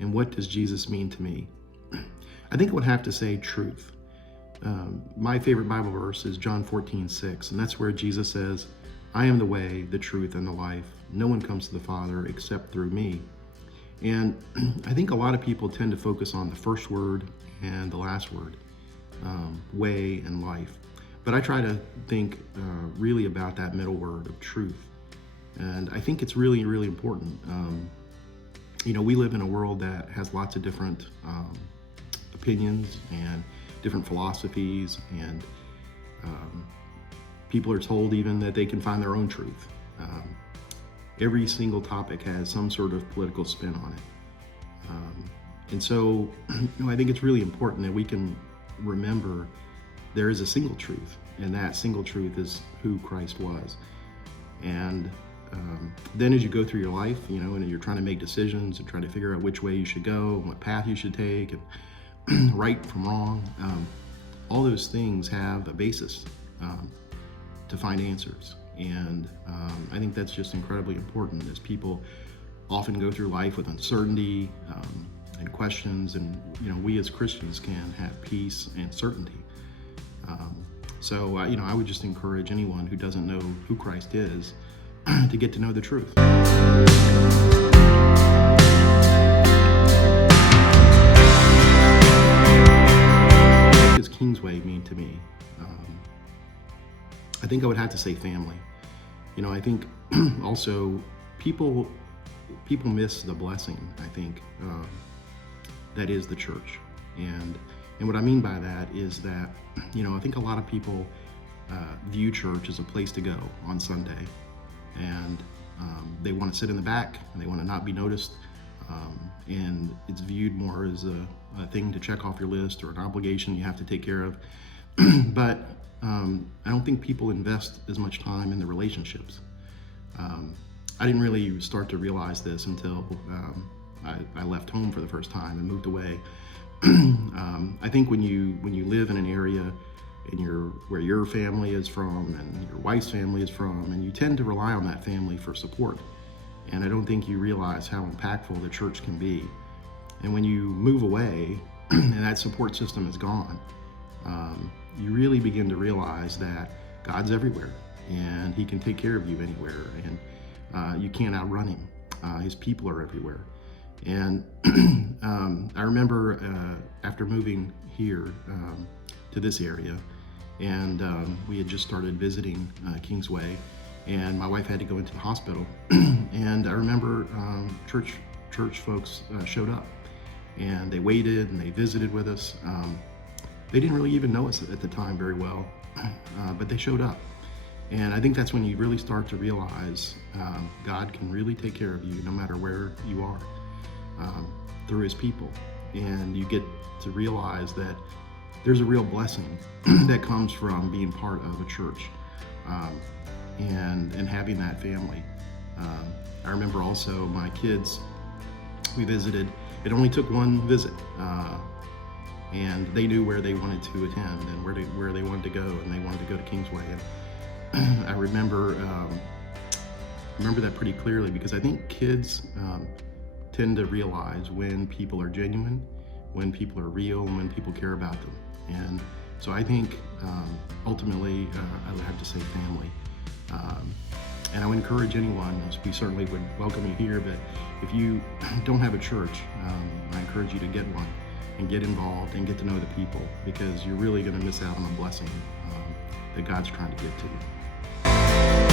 and what does Jesus mean to me? I think I would have to say truth. My favorite Bible verse is John 14:6, and that's where Jesus says, I am the way, the truth, and the life. No one comes to the Father except through me. And I think a lot of people tend to focus on the first word and the last word, way and life. But I try to think really about that middle word of truth. And I think it's really, really important. We live in a world that has lots of different opinions and different philosophies, and people are told even that they can find their own truth. Every single topic has some sort of political spin on it. And so, I think it's really important that we can remember there is a single truth, and that single truth is who Christ was. And then as you go through your life, and you're trying to make decisions and trying to figure out which way you should go and what path you should take and right from wrong, all those things have a basis to find answers. And I think that's just incredibly important as people often go through life with uncertainty and questions, and we as Christians can have peace and certainty. So I would just encourage anyone who doesn't know who Christ is to get to know the truth. What does Kingsway mean to me? I think I would have to say family. I think also people miss the blessing, I think, that is the church. And what I mean by that is that, I think a lot of people view church as a place to go on Sunday. And they want to sit in the back, and they want to not be noticed. And it's viewed more as a thing to check off your list or an obligation you have to take care of. But I don't think people invest as much time in the relationships. I didn't really start to realize this until I left home for the first time and moved away. I think when you live in an area and where your family is from and your wife's family is from, and you tend to rely on that family for support. And I don't think you realize how impactful the church can be. And when you move away and that support system is gone, you really begin to realize that God's everywhere and He can take care of you anywhere, and you can't outrun Him. His people are everywhere. And I remember after moving here to this area, and we had just started visiting Kingsway, and my wife had to go into the hospital. And I remember church folks showed up, and they waited and they visited with us. They didn't really even know us at the time very well, but they showed up. And I think that's when you really start to realize God can really take care of you no matter where you are, through His people. And you get to realize that there's a real blessing that comes from being part of a church and having that family. I remember also my kids, we visited. It only took one visit, and they knew where they wanted to attend and where they wanted to go, and they wanted to go to Kingsway. And I remember that pretty clearly, because I think kids tend to realize when people are genuine, when people are real, and when people care about them. And so I think ultimately I would have to say family. And I would encourage anyone, as we certainly would welcome you here, but if you don't have a church, I encourage you to get one and get involved and get to know the people, because you're really going to miss out on the blessing that God's trying to give to you.